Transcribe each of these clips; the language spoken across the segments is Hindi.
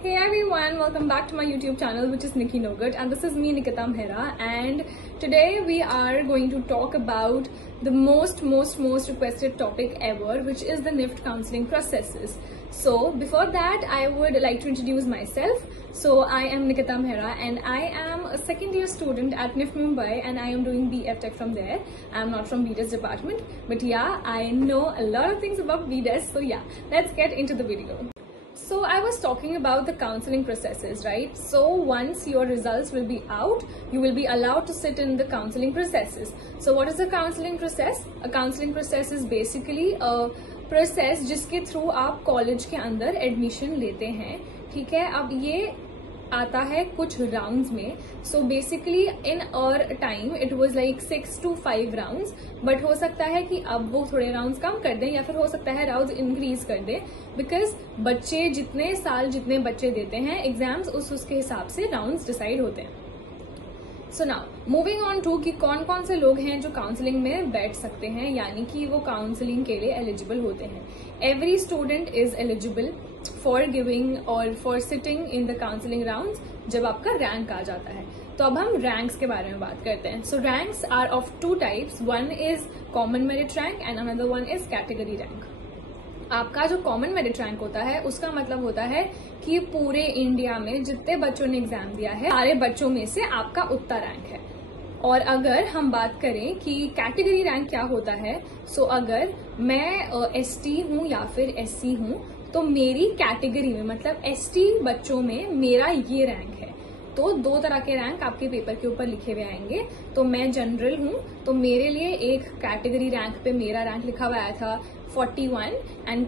Hey everyone, welcome back to my YouTube channel, which is Nikki Nogut, and this is me, Nikita Mehra, and today we are going to talk about the most requested topic ever, which is the NIFT counseling processes. So before that, I would like to introduce myself. So I am Nikita Mehra and I am a second year student at NIFT Mumbai, and I am doing BF Tech from there. I am not from BDES department, but yeah, I know a lot of things about BDES. So yeah, let's get into the video. So I was talking about the counseling processes, right? So once your results will be out, you will be allowed to sit in the counseling processes. So what is a counseling process? A counseling process is basically a process जिसके थ्रू आप कॉलेज के अंदर एडमिशन लेते हैं, ठीक है। अब ये आता है कुछ राउंड्स में. सो बेसिकली इन और time it was like 6 to 5 rounds, but हो सकता है कि अब वो थोड़े राउंड्स कम कर दें या फिर हो सकता है राउंड्स इंक्रीज कर दें, बिकॉज बच्चे जितने बच्चे देते हैं एग्जाम्स उसके हिसाब से राउंड्स डिसाइड होते हैं. So now moving on to कि कौन कौन से लोग हैं जो काउंसलिंग में बैठ सकते हैं, यानी कि वो काउंसलिंग के लिए एलिजिबल होते हैं. Every student is eligible for giving और for sitting in the counselling rounds जब आपका रैंक आ जाता है. तो अब हम रैंक्स के बारे में बात करते हैं. So ranks are of 2 types. One is common merit rank and another one is category rank. आपका जो कॉमन मेरिट रैंक होता है उसका मतलब होता है कि पूरे इंडिया में जितने बच्चों ने एग्जाम दिया है सारे बच्चों में से आपका उतना रैंक है. और अगर हम बात करें कि कैटेगरी रैंक क्या होता है, सो अगर मैं एसटी हूं या फिर एससी हूं तो मेरी कैटेगरी में मतलब एसटी बच्चों में मेरा ये रैंक है. तो 2 तरह के रैंक आपके पेपर के ऊपर लिखे हुए आएंगे. तो मैं जनरल हूं तो मेरे लिए एक कैटेगरी रैंक पे मेरा रैंक लिखा हुआ आया था 41 एंड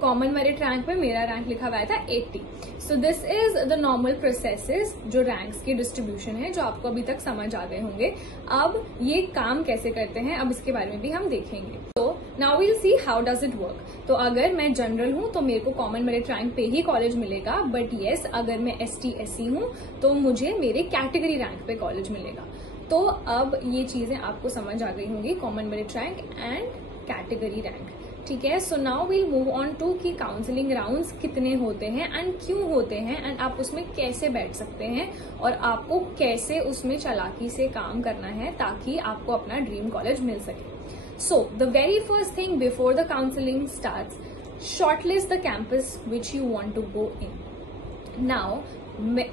कॉमन मेरिट रैंक पे मेरा रैंक लिखा हुआ था 80. So this is the normal processes जो रैंक्स की डिस्ट्रीब्यूशन है, जो आपको अभी तक समझ आ गए होंगे. अब ये काम कैसे करते हैं अब इसके बारे में भी हम देखेंगे. तो now we'll see how does it work. तो अगर मैं जनरल हूं तो मेरे को कॉमन मेरिट रैंक पे ही कॉलेज मिलेगा, बट येस अगर मैं एसटी एससी हूं तो मुझे मेरे कैटेगरी रैंक पे कॉलेज मिलेगा. तो अब ये चीजें आपको समझ आ गई होंगी, common merit rank and category rank, ठीक है. So now we'll move on to कि काउंसलिंग राउंड्स कितने होते हैं एंड क्यों होते हैं एंड आप उसमें कैसे बैठ सकते हैं और आपको कैसे उसमें चालाकी से काम करना है ताकि आपको अपना ड्रीम कॉलेज मिल सके. So the very first thing before the counselling starts, shortlist the campus which you want to go in. Now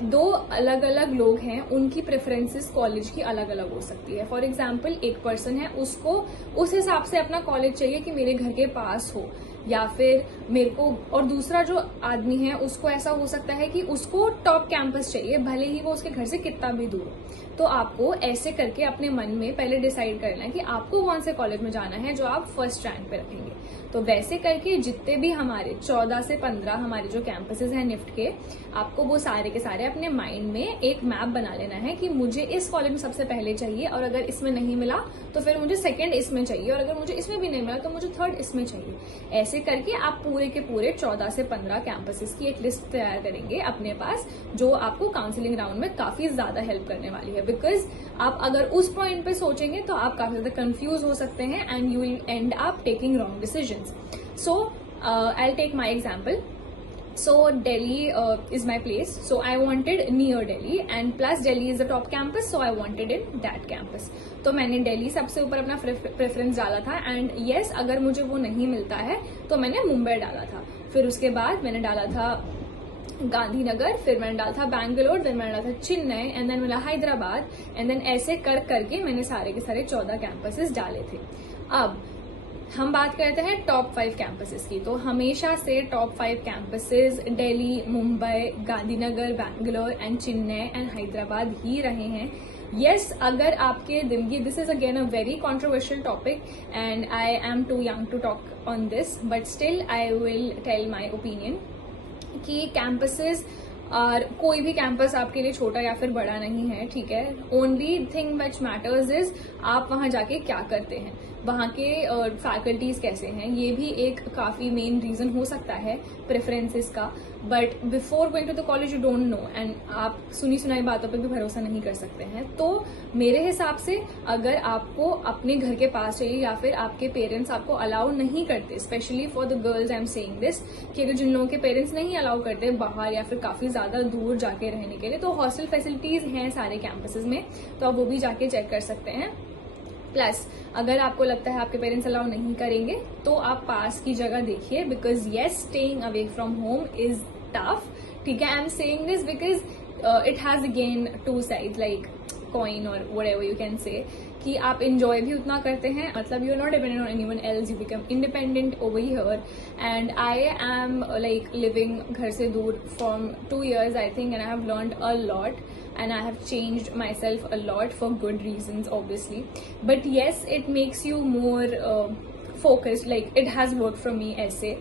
2 अलग अलग लोग हैं, उनकी प्रेफरेंसेस कॉलेज की अलग अलग हो सकती है. फॉर एग्जाम्पल एक पर्सन है, उसको उस हिसाब से अपना कॉलेज चाहिए कि मेरे घर के पास हो, या फिर मेरे को, और दूसरा जो आदमी है उसको ऐसा हो सकता है कि उसको टॉप कैंपस चाहिए भले ही वो उसके घर से कितना भी दूर हो. तो आपको ऐसे करके अपने मन में पहले डिसाइड करना है कि आपको कौन से कॉलेज में जाना है जो आप फर्स्ट रैंक पे रखेंगे. तो वैसे करके जितने भी हमारे 14 से 15 हमारे जो कैंपसेस हैं निफ्ट के, आपको वो सारे के सारे अपने माइंड में एक मैप बना लेना है कि मुझे इस कॉलेज में सबसे पहले चाहिए, और अगर इसमें नहीं मिला तो फिर मुझे सेकंड इसमें चाहिए, और अगर मुझे इसमें भी नहीं मिला तो मुझे थर्ड इसमें चाहिए. ऐसे करके आप पूरे के पूरे 14 से 15 कैंपसेस की एक लिस्ट तैयार करेंगे अपने पास, जो आपको काउंसलिंग राउंड में काफी ज्यादा हेल्प करने वाली है. बिकॉज आप अगर उस पॉइंट पे सोचेंगे तो आप काफी ज्यादा कंफ्यूज हो सकते हैं and you will and up taking wrong decisions. So I'll take my example. So Delhi is my place. So I wanted near Delhi, and plus Delhi is the top campus, so I wanted in that campus. तो मैंने दिल्ली सबसे ऊपर अपना प्रेफरेंस डाला था, एंड यस अगर मुझे वो नहीं मिलता है तो मैंने मुंबई डाला था. फिर उसके बाद मैंने डाला था गांधीनगर, फिर मैंने डाला था बैंगलोर, देन मैंने डाला था चेन्नई, एंड देन मिला हैदराबाद, एंड देन ऐसे करके मैंने सारे के सारे 14 कैंपसेस डाले थे. अब हम बात करते हैं टॉप 5 कैंपसेस की. तो हमेशा से top 5 campuses Delhi, Mumbai, Gandhinagar, Bangalore and Chennai and Hyderabad ही रहे हैं. यस अगर आपके this is again a very controversial topic and I am too young to talk on this, but still I will tell my opinion कि कैंपसेस और कोई भी कैंपस आपके लिए छोटा या फिर बड़ा नहीं है, ठीक है. Only thing which matters is आप वहां जाके क्या करते हैं. वहाँ के फैकल्टीज कैसे हैं, ये भी एक काफी मेन रीजन हो सकता है प्रेफरेंसेस का. But before going to the college you don't know, and आप सुनी सुनाई बातों पे भी भरोसा नहीं कर सकते हैं. तो मेरे हिसाब से अगर आपको अपने घर के पास चाहिए या फिर आपके पेरेंट्स आपको अलाउ नहीं करते, specially for the girls I am saying this, कि अगर जिन लोगों के पेरेंट्स नहीं अलाउ करते बाहर या फिर काफी ज्यादा दूर जाके रहने के लिए, तो हॉस्टल फैसिलिटीज हैं सारे कैंपसेस में, तो आप वो भी जाके चेक कर सकते हैं. प्लस अगर आपको लगता है आपके पेरेंट्स अलाउ नहीं करेंगे तो आप पास की जगह देखिए, because yes staying away from home is tough. ठीक है, I am saying this because it has again two side like coin और व्हाटएवर यू कैन से, कि आप इंजॉय भी उतना करते हैं, मतलब you are not dependent on anyone else, you become independent over here. And I am like living घर से दूर from 2 years I think, and I have learned a lot and I have changed myself a lot for good reasons obviously, but yes it makes you more focused, like it has worked for me essay,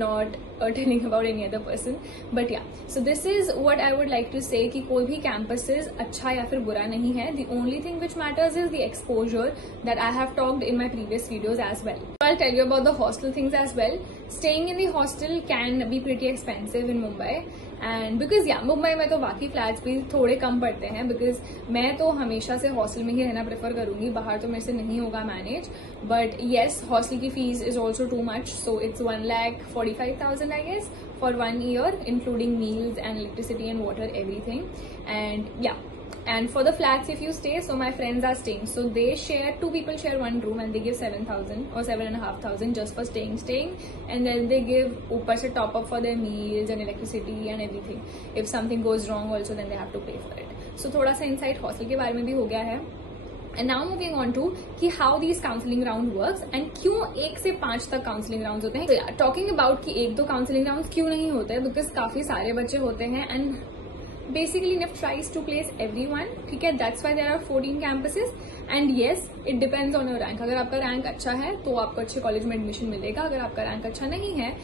not telling about any other person. But yeah, so this is what I would like to say कि कोई भी campuses अच्छा या फिर बुरा नहीं है. The only thing which matters is the exposure that I have talked in my previous videos as well. So I'll tell you about the hostel things as well. Staying in the hostel can be pretty expensive in Mumbai, and because या मुंबई में तो बाकी फ्लैट्स भी थोड़े कम पड़ते हैं, बिकॉज मैं तो हमेशा से हॉस्टल में ही रहना प्रेफर करूंगी, बाहर तो मेरे से नहीं होगा मैनेज. बट येस हॉस्टल की fees is also too much, so it's 1,45,000 I guess for 1 year including meals and electricity and water everything. And yeah, and for the flats if you stay, so my friends are staying, so they share, 2 people share 1 room and they give 7,000 or 7,500 just for staying, and then they give ऊपर से top up for their meals and electricity and everything. If something goes wrong also then they have to pay for it. So थोड़ा सा insight hostel के बारे में भी हो गया है. And now moving on to कि how these counseling round works and क्यों 1 से 5 तक counseling rounds होते हैं. So yeah, talking about कि 1-2 counseling rounds क्यों नहीं होते हैं, because काफी सारे बच्चे होते हैं and basically NIFT tries to place everyone. ठीक है, that's why there are 14 campuses and yes it depends on your rank. अगर आपका रैंक अच्छा है तो आपको अच्छे कॉलेज में एडमिशन मिलेगा, अगर आपका रैंक अच्छा नहीं है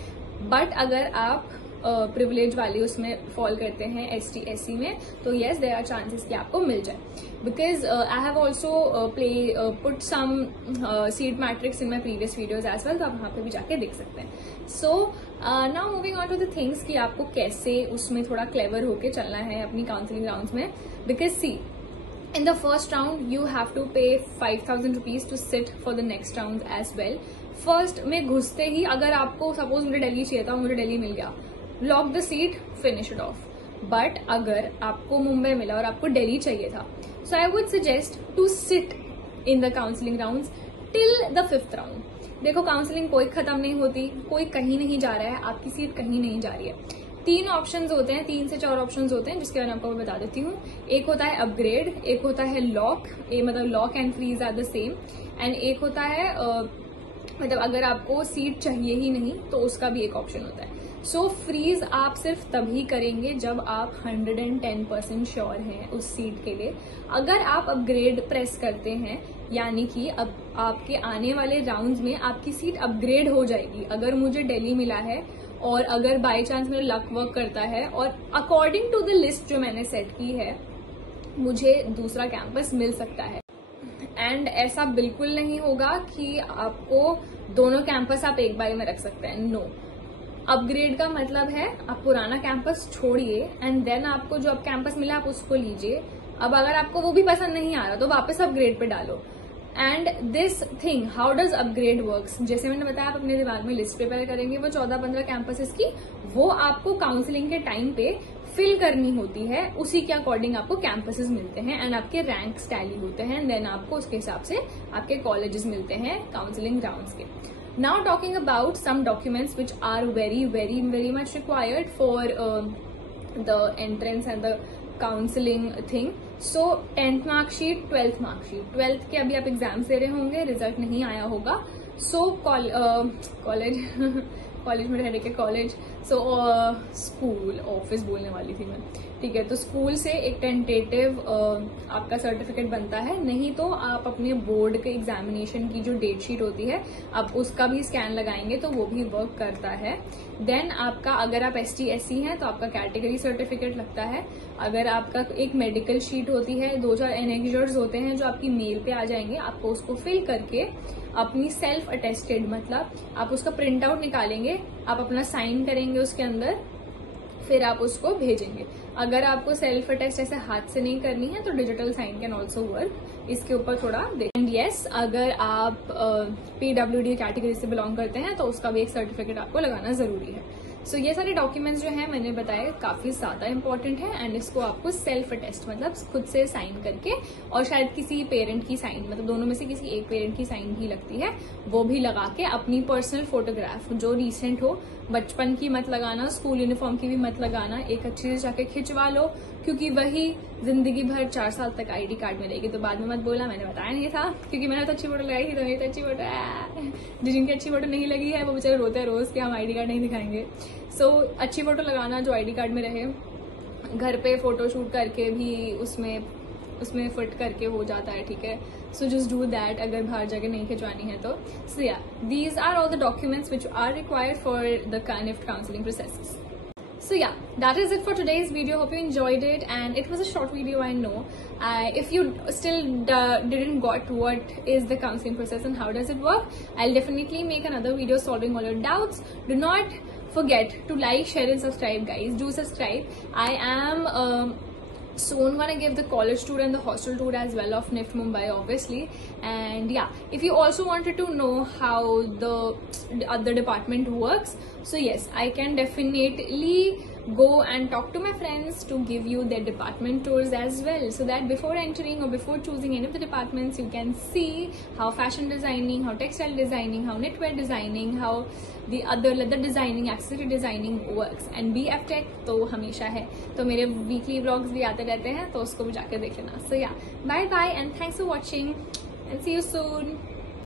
बट अगर आप प्रिविलेज वाले उसमें फॉल करते हैं ST SC में, तो येस देयर आर चांसेस कि आपको मिल जाए. Because I have also put some seat matrix in my previous videos as well, तो आप वहां पे भी जाके देख सकते हैं. So now moving on to the things कि आपको कैसे उसमें थोड़ा क्लेवर होके चलना है अपनी काउंसलिंग राउंड्स में. Because see, in the first round you have to pay 5,000 rupees to sit for the next round as well. First में घुसते ही अगर आपको सपोज मुझे दिल्ली चाहिए था, मुझे दिल्ली मिल गया, lock the seat, finish it off. But अगर आपको मुंबई मिला और आपको दिल्ली चाहिए था, so I would suggest to sit in the counselling rounds till the 5th round. देखो काउंसलिंग कोई खत्म नहीं होती, कोई कहीं नहीं जा रहा है, आपकी सीट कहीं नहीं जा रही है. 3 ऑप्शंस होते हैं, 3 से 4 ऑप्शंस होते हैं, जिसके बारे में आपको मैं बता देती हूँ. एक होता है अपग्रेड, एक होता है लॉक, मतलब lock and freeze are the same, एंड एक होता है मतलब अगर आपको सीट चाहिए ही नहीं तो उसका भी एक ऑप्शन होता है. सो फ्रीज आप सिर्फ तभी करेंगे जब आप 110% श्योर हैं उस सीट के लिए. अगर आप अपग्रेड प्रेस करते हैं, यानी कि अब आपके आने वाले राउंड्स में आपकी सीट अपग्रेड हो जाएगी. अगर मुझे दिल्ली मिला है और अगर बाय चांस मेरा लक वर्क करता है और अकॉर्डिंग टू द लिस्ट जो मैंने सेट की है मुझे दूसरा कैंपस मिल सकता है. एंड ऐसा बिल्कुल नहीं होगा कि आपको दोनों कैंपस आप एक बारी में रख सकते हैं. नो, अपग्रेड का मतलब है आप पुराना कैंपस छोड़िए एंड देन आपको जो अब कैंपस मिला आप उसको लीजिए. अब अगर आपको वो भी पसंद नहीं आ रहा तो वापस अपग्रेड पे डालो. And this thing, how does upgrade works, जैसे मैंने बताया आप अपने दिमाग में लिस्ट प्रिपेयर करेंगे वो 14-15 कैंपसेस की, वो आपको काउंसलिंग के टाइम पे फिल करनी होती है. उसी के अकॉर्डिंग आपको कैंपसेस मिलते हैं एंड आपके रैंक्स टैली होते हैं एंड देन आपको उसके हिसाब से आपके कॉलेजेस मिलते हैं काउंसलिंग राउंड्स के. Now talking about some documents which are very much required for the entrance and the counseling thing. So 10th mark sheet, 12th mark sheet. 12th के अभी आप एग्जाम्स दे रहे होंगे, रिजल्ट नहीं आया होगा. So कॉलेज में रहने के कॉलेज, सो स्कूल, ऑफिस बोलने वाली थी मैं, ठीक है. तो स्कूल से एक टेंटेटिव आपका सर्टिफिकेट बनता है, नहीं तो आप अपने बोर्ड के एग्जामिनेशन की जो डेट शीट होती है आप उसका भी स्कैन लगाएंगे तो वो भी वर्क करता है. देन आपका, अगर आप ST SC हैं तो आपका कैटेगरी सर्टिफिकेट लगता है. अगर आपका एक मेडिकल शीट होती है, 2-4 एनेक्जर्स होते हैं जो आपकी मेल पे आ जाएंगे, आपको उसको फिल करके अपनी सेल्फ अटेस्टेड, मतलब आप उसका प्रिंट आउट निकालेंगे, आप अपना साइन करेंगे उसके अंदर, फिर आप उसको भेजेंगे। अगर आपको सेल्फ अटेस्ट ऐसे हाथ से नहीं करनी है तो digital sign can also work, इसके ऊपर थोड़ा देख। एंड यस, अगर आप PWD कैटेगरी से बिलोंग करते हैं तो उसका भी एक सर्टिफिकेट आपको लगाना जरूरी है। सो ये सारे डॉक्यूमेंट्स जो हैं मैंने बताया काफी ज्यादा इंपॉर्टेंट है, एंड इसको आपको सेल्फ अटेस्ट मतलब खुद से साइन करके, और शायद किसी पेरेंट की साइन, मतलब दोनों में से किसी एक पेरेंट की साइन भी लगती है, वो भी लगा के अपनी पर्सनल फोटोग्राफ जो रिसेंट हो, बचपन की मत लगाना, स्कूल यूनिफॉर्म की भी मत लगाना, एक अच्छी से जाके खिंचवा लो, क्योंकि वही जिंदगी भर 4 साल तक ID कार्ड में रहेगी। तो बाद में मत बोला मैंने बताया नहीं था, क्योंकि मैंने तो अच्छी फोटो लगाई थी, तो मेरी तो अच्छी फोटो है। जिनकी अच्छी फोटो नहीं लगी है वो बेचारे रोते हैं रोज कि हम ID कार्ड नहीं दिखाएंगे। सो अच्छी फोटो लगाना जो ID कार्ड में रहे, घर पे फोटो शूट करके भी उसमें फिट करके हो जाता है, ठीक है। सो जस्ट डू दैट अगर बाहर जाके नहीं खिंचवानी है तो। So yeah, these are all the documents which are required for the NIFT counseling processes. So yeah, that is it for today's video. Hope you enjoyed it, and it was a short video, I know. If you still didn't got what is the counseling process and how does it work, I'll definitely make another video solving all your doubts. Do not forget to like, share and subscribe, guys. Do subscribe. I am soon gonna give the college tour and the hostel tour as well of NIFT Mumbai, obviously. And yeah, if you also wanted to know how the other department works, so yes, I can definitely go and talk to my friends to give you their department tours as well, so that before entering or before choosing any of the departments, you can see how fashion designing, how textile designing, how knitwear designing, how the other leather designing, accessory designing works. And BF Tech तो हमेशा है, तो मेरे weekly vlogs भी आते रहते हैं, तो उसको भी जाकर देख लेना. So yeah, bye bye and thanks for watching and see you soon.